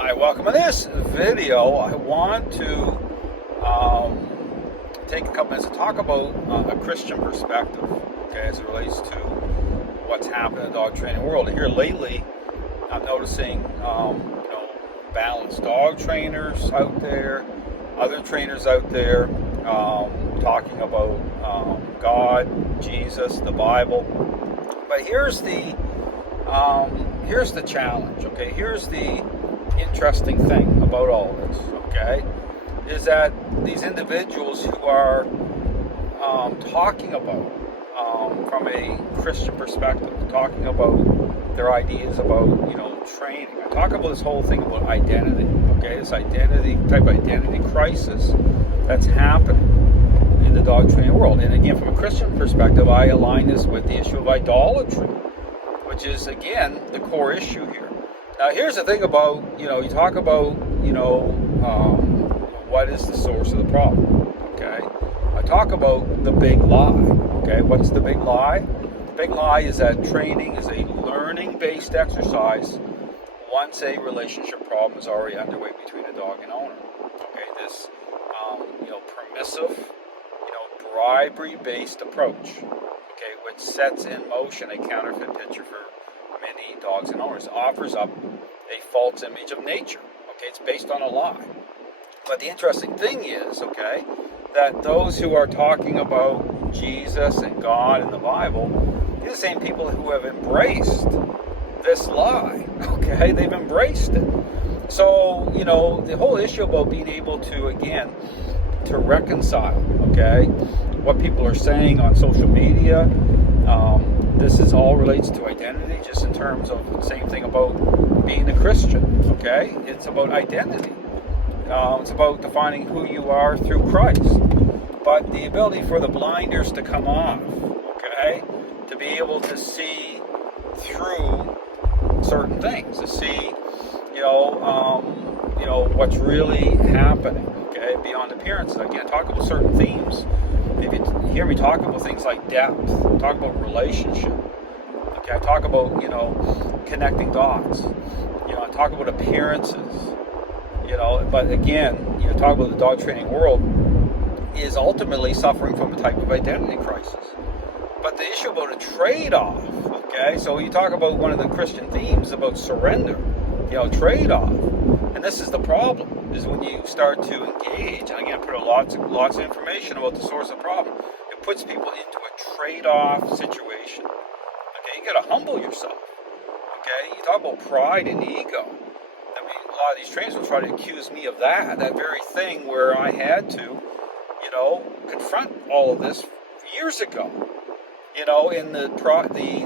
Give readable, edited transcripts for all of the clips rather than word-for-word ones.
Hi, welcome. In this video, I want to take a couple minutes to talk about a Christian perspective, okay, as it relates to what's happened in the dog training world. And here lately, I'm noticing, balanced dog trainers out there, other trainers out there, talking about God, Jesus, the Bible. But here's the challenge, okay? Here's the interesting thing about all this, okay, is that these individuals who are talking about, from a Christian perspective, talking about their ideas about, training. I talk about this whole thing about identity, okay, this type of identity crisis that's happening in the dog training world. And again, from a Christian perspective, I align this with the issue of idolatry, which is, again, the core issue here. Now, here's the thing about, you talk about, what is the source of the problem, okay? I talk about the big lie, okay? What's the big lie? The big lie is that training is a learning-based exercise once a relationship problem is already underway between a dog and owner, okay? This, permissive, bribery-based approach, okay, which sets in motion a counterfeit picture for many dogs and owners, offers up a false image of nature. Okay, it's based on a lie. But the interesting thing is, okay, that those who are talking about Jesus and God and the Bible, they're the same people who have embraced this lie. Okay, they've embraced it. So, the whole issue about being able to, again, to reconcile, okay, what people are saying on social media. This is all relates to identity, just in terms of the same thing about being a Christian, okay? It's about identity. It's about defining who you are through Christ. But the ability for the blinders to come off, okay? To be able to see through certain things, to see, what's really happening, okay? Beyond appearances. Again, talk about certain themes. If you hear me talk about things like depth, talk about relationship, okay, I talk about, connecting dots, I talk about appearances, but again, talk about the dog training world is ultimately suffering from a type of identity crisis. But the issue about a trade-off, okay, so you talk about one of the Christian themes about surrender, trade-off. And this is the problem, is when you start to engage, and again, put lots of information about the source of the problem, it puts people into a trade-off situation. Okay, you got to humble yourself. Okay, you talk about pride and ego. I mean, a lot of these trainers will try to accuse me of that very thing where I had to, confront all of this years ago. In the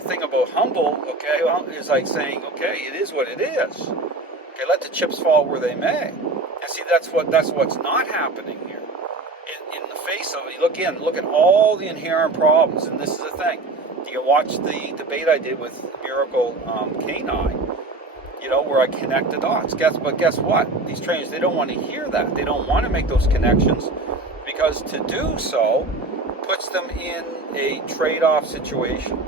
thing about humble, okay, well, is like saying, okay, it is what it is. Okay, let the chips fall where they may. And see, that's what's not happening here. In the face of it, look at all the inherent problems, and this is the thing. You can watch the debate I did with Miracle Canine, where I connect the dots. Guess what? These trainers, they don't want to hear that. They don't want to make those connections, because to do so puts them in a trade-off situation.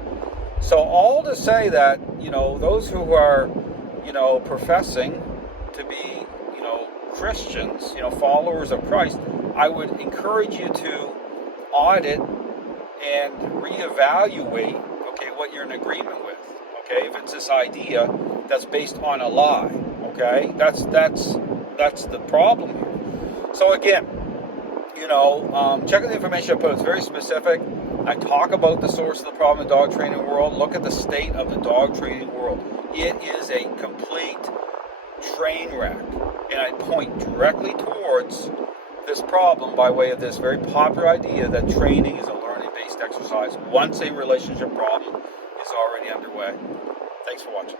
So all to say that, those who are, professing to be, Christians, followers of Christ, I would encourage you to audit and reevaluate, okay, what you're in agreement with, okay? If it's this idea that's based on a lie, okay? That's the problem here. So again, check out the information I put. It's very specific. I talk about the source of the problem in the dog training world. Look at the state of the dog training world. It is a complete train wreck. And I point directly towards this problem by way of this very popular idea that training is a learning-based exercise once a relationship problem is already underway. Thanks for watching.